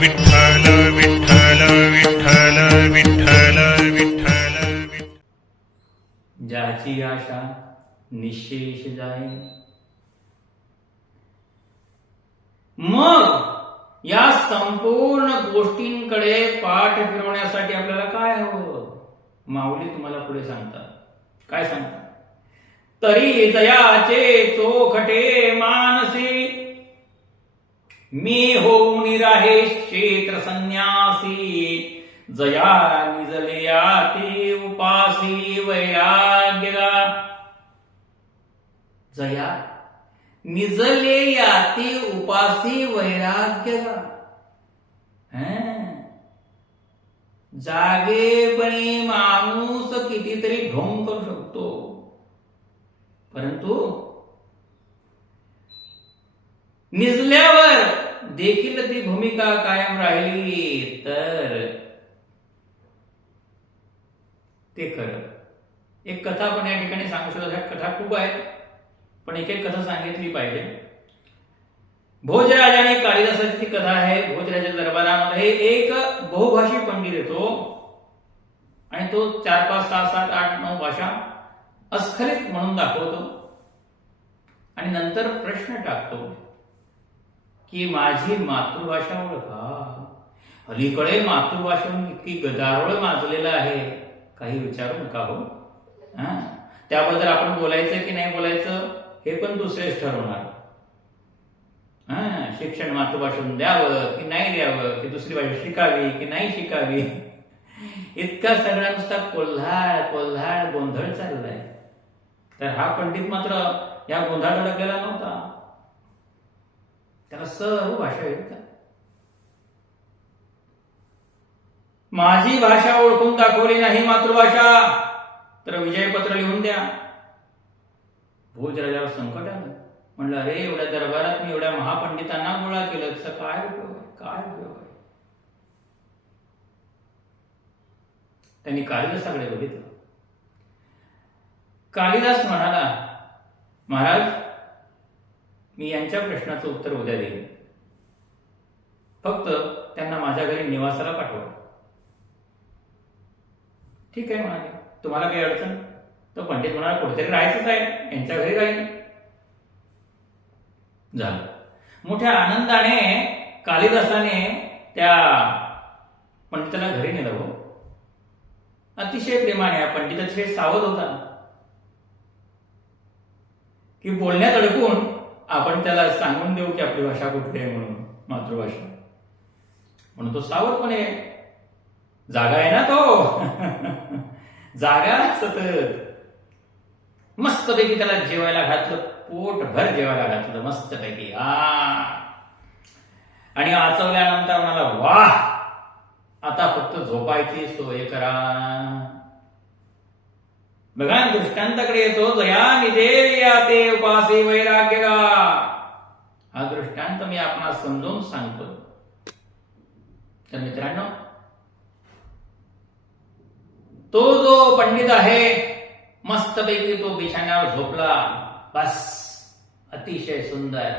विठ्ठल विठ्ठल विठ्ठल विठ्ठल विठ्ठल ज्याची आशा निशेष जाय मग या संपूर्ण गोष्टींकडे पाठ फिरवण्यासाठी आपल्याला काय हवं? माऊली तुम्हाला पुढे सांगतात. काय सांगतात? तरी जयाचे चोखटे मानसी मी होऊ निराहे क्षेत्र संन्यासी. जया निजलया ते उपासी वैराग्य जया निजले याती उपासी वैराग्य जागेपणी माणूस कितीतरी ढोंग करू शकतो. परंतु निजल्यावर देखील ती भूमिका कायम राहिली तर ते खरं. एक कथा पण या ठिकाणी सांगू शकतो ह्या कथा खूप आहेत पण एक एक कथा सांगितली पाहिजे. भोजराजाने कालिदासाची ती कथा आहे भोजराजा दरबारामध्ये एक बहुभाषी पंडित येतो आणि तो चार पाच सहा सात आठ नऊ भाषा अस्खलित म्हणून दाखवतो आणि नंतर प्रश्न टाकतो. की माझी मातृभाषा ओळखा. अलीकडे मातृभाषा इतकी गदारोळ माजलेला आहे. काही विचारू नका हो. त्याबद्दल आपण बोलायचं की नाही बोलायचं हे पण दुसरेच ठरवणार. हा? शिक्षण मातृभाषेतून द्यावं की नाही द्यावं की दुसरी भाषा शिकावी की नाही शिकावी? इतका सगळा नुसता कोल्हाळ कोल्हाळ गोंधळ चाललाय. तर हा पंडित मात्र या गोंधळात अडकलेला नव्हता. त्याला सर्व भाषा येतात माझी भाषा ओळखून दाखवली नाही मातृभाषा. तर विजयपत्र लिहून द्या. भोजराजावर संकट आलं. म्हणलं अरे एवढ्या दरबारात मी एवढ्या महापंडितांना गोळा केलं. त्याचा काय उपयोग आहे? काय उपयोग आहे? त्यांनी कालिदासाकडे बघितलं. कालिदास म्हणाला महाराज मी यांच्या प्रश्नाचं उत्तर उद्या देईन. फक्त त्यांना माझ्या घरी निवासाला पाठवा. ठीक आहे म्हणाले. तुम्हाला काही अडचण? तर पंडित म्हणाला कुठेतरी राहायचंच आहे यांच्या घरी राहील झालं. मोठ्या आनंदाने कालिदासाने त्या पंडिताला घरी नेलं हो. अतिशय प्रेमाने हा पंडित सावध होता. की बोलण्यात अडकून आपण त्याला सांगून देऊ की आपली भाषा कुठली आहे म्हणून मातृभाषा. म्हणून तो सावधपणे जागा आहे ना तो? जागा सतत. मस्तपैकी त्याला जेवायला घातलं पोटभर जेवायला घातलं मस्तपैकी. आ. आणि आचवल्यानंतर मला वाह! आता फक्त झोपायची सोय करा. बघा दृष्टांताकडे येतो जया निधे या ते उपासी वैराग्य का हा दृष्टांत मी आपणास समजावून सांगतो तर मित्रांनो तो जो पंडित आहे मस्तपैकी तो बिछाण्यावर झोपला, बस, अतिशय सुंदर।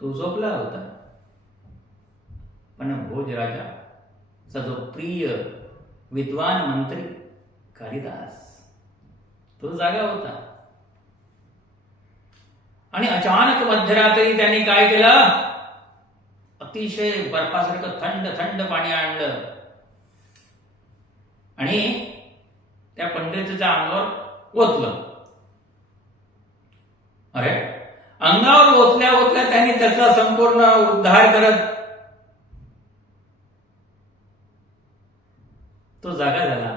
तो झोपला होता। पण भोजराजाचा जो प्रिय विद्वान मंत्री कालिदास। तो जागा होता. आणि अचानक मध्यरात्री त्यांनी काय केलं? अतिशय बर्फासारखं थंड थंड पाणी आणलं. आणि त्या पंडिताच्या अंगावर ओतलं. अरे अंगावर ओतल्या ओतल्या त्यांनी त्याचा संपूर्ण उद्धार करत तो जागा झाला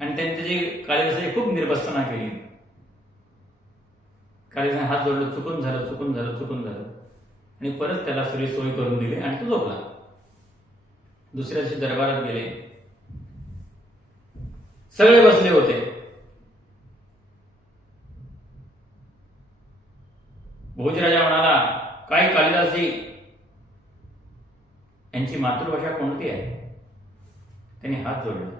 आणि त्यांनी त्याची कालिदासाची केली. काही जण हात जोडलं चुकून झालं चुकून झालं चुकून झालं. आणि परत त्याला सगळी सोय करून दिली आणि तो झोपला. दुसऱ्या दिवशी दरबारात गेले. सगळे बसले होते. भोजराजा म्हणाला काय कालिदासजी? यांची मातृभाषा कोणती आहे? त्यांनी हात जोडला.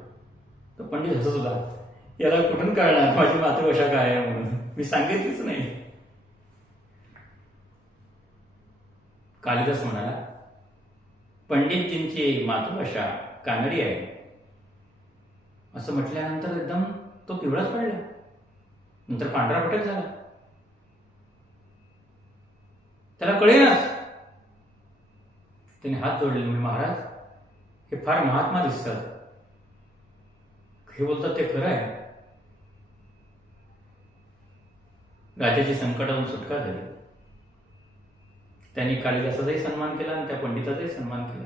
तर पंडित हसत होता. याला कुठून कळणार? माझी मातृभाषा काय आहे म्हणून? मी सांगितलीच नाही. कालिदास म्हणाला पंडितजींची मातृभाषा कानडी आहे. असं म्हटल्यानंतर एकदम तो पिवळाच पडला. नंतर पांढरा पटेल झाला. त्याला कळेनाच. त्याने हात जोडले म्हणजे महाराज हे फार महात्मा दिसतात. हे बोलतात ते खरं आहे. राजाची संकटातून सुटका झाली त्यांनी कालिदासाचाही सन्मान केला आणि त्या पंडिताचाही सन्मान केला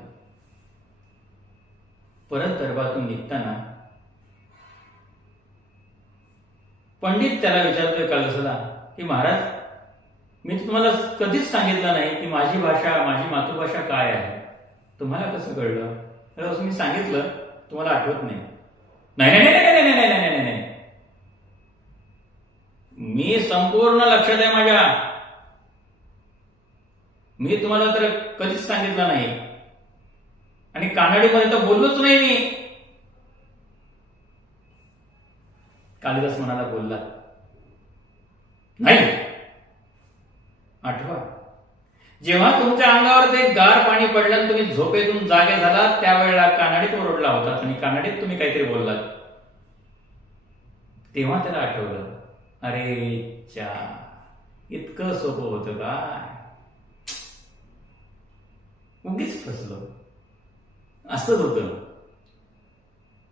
परत दरबारातून निघताना पंडित त्याला विचारतोय कालिदासाला की महाराज मी तुम्हाला कधीच सांगितलं नाही की माझी भाषा माझी मातृभाषा काय आहे तुम्हाला कसं कळलं तर असं मी सांगितलं तुम्हाला आठवत नाही नाही नाही नाही नाही नाही नाही नाही नाही नाही मी संपूर्ण लक्षात आहे माझ्या. मी तुम्हाला तर कधीच सांगितलं नाही. आणि कानडीमध्ये तर बोललोच नाही मी. कालिदास म्हणाला बोलला नाही. आठवा. जेव्हा तुमच्या अंगावर ते गार पाणी पडलं आणि तुम्ही झोपेतून जागे झाला त्यावेळेला कानाडीत ओरडला होता आणि कानाडीत तुम्ही काहीतरी बोललात. तेव्हा त्याला आठवलं अरे चा इतकं सोपं होतं काय? उगीच फसलो. असंच होत.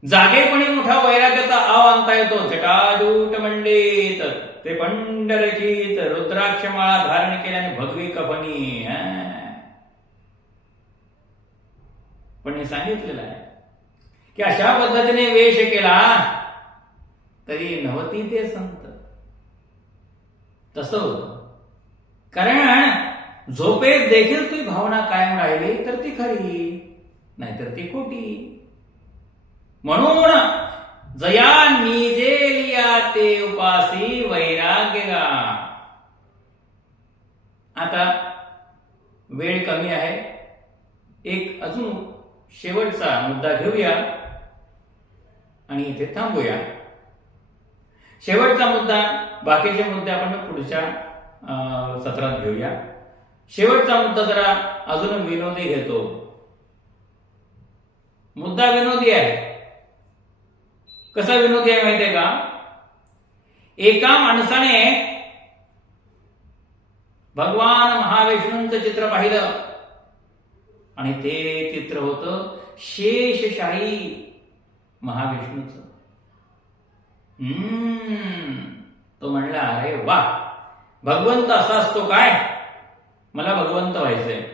जागेपणी मोठा वैराग्याचा आव आणता येतो. जटाजूट मंडित ते पंढरकीत रुद्राक्ष माळा धारण केल्याने भगवी कफनी पण हे सांगितलेलं आहे की अशा पद्धतीने वेश केला तरी नवती ते संत. तसं होतं. कारण झोपेत देखील तुझी भावना कायम राहिली तर ती खरी नाहीतर ती खोटी. म्हणून जया निजेलिया ते उपासी वैराग्य गा आता वेळ कमी आहे. एक अजून शेवटचा मुद्दा घेऊया आणि इथे थांबूया. शेवटचा मुद्दा बाकीचे मुद्दे आपण पुढच्या अं, सत्रात घेऊया. शेवटचा मुद्दा जरा अजून विनोदी घेतो. मुद्दा विनोदी आहे. कसा विनोदी आहे माहितीये का? एका माणसाने भगवान महाविष्णूंचं चित्र पाहिलं. आणि ते चित्र होतं शेषशाही महाविष्णूचं. तो म्हणला अरे वा. भगवंत असा असतो काय? मला भगवंत व्हायचंय.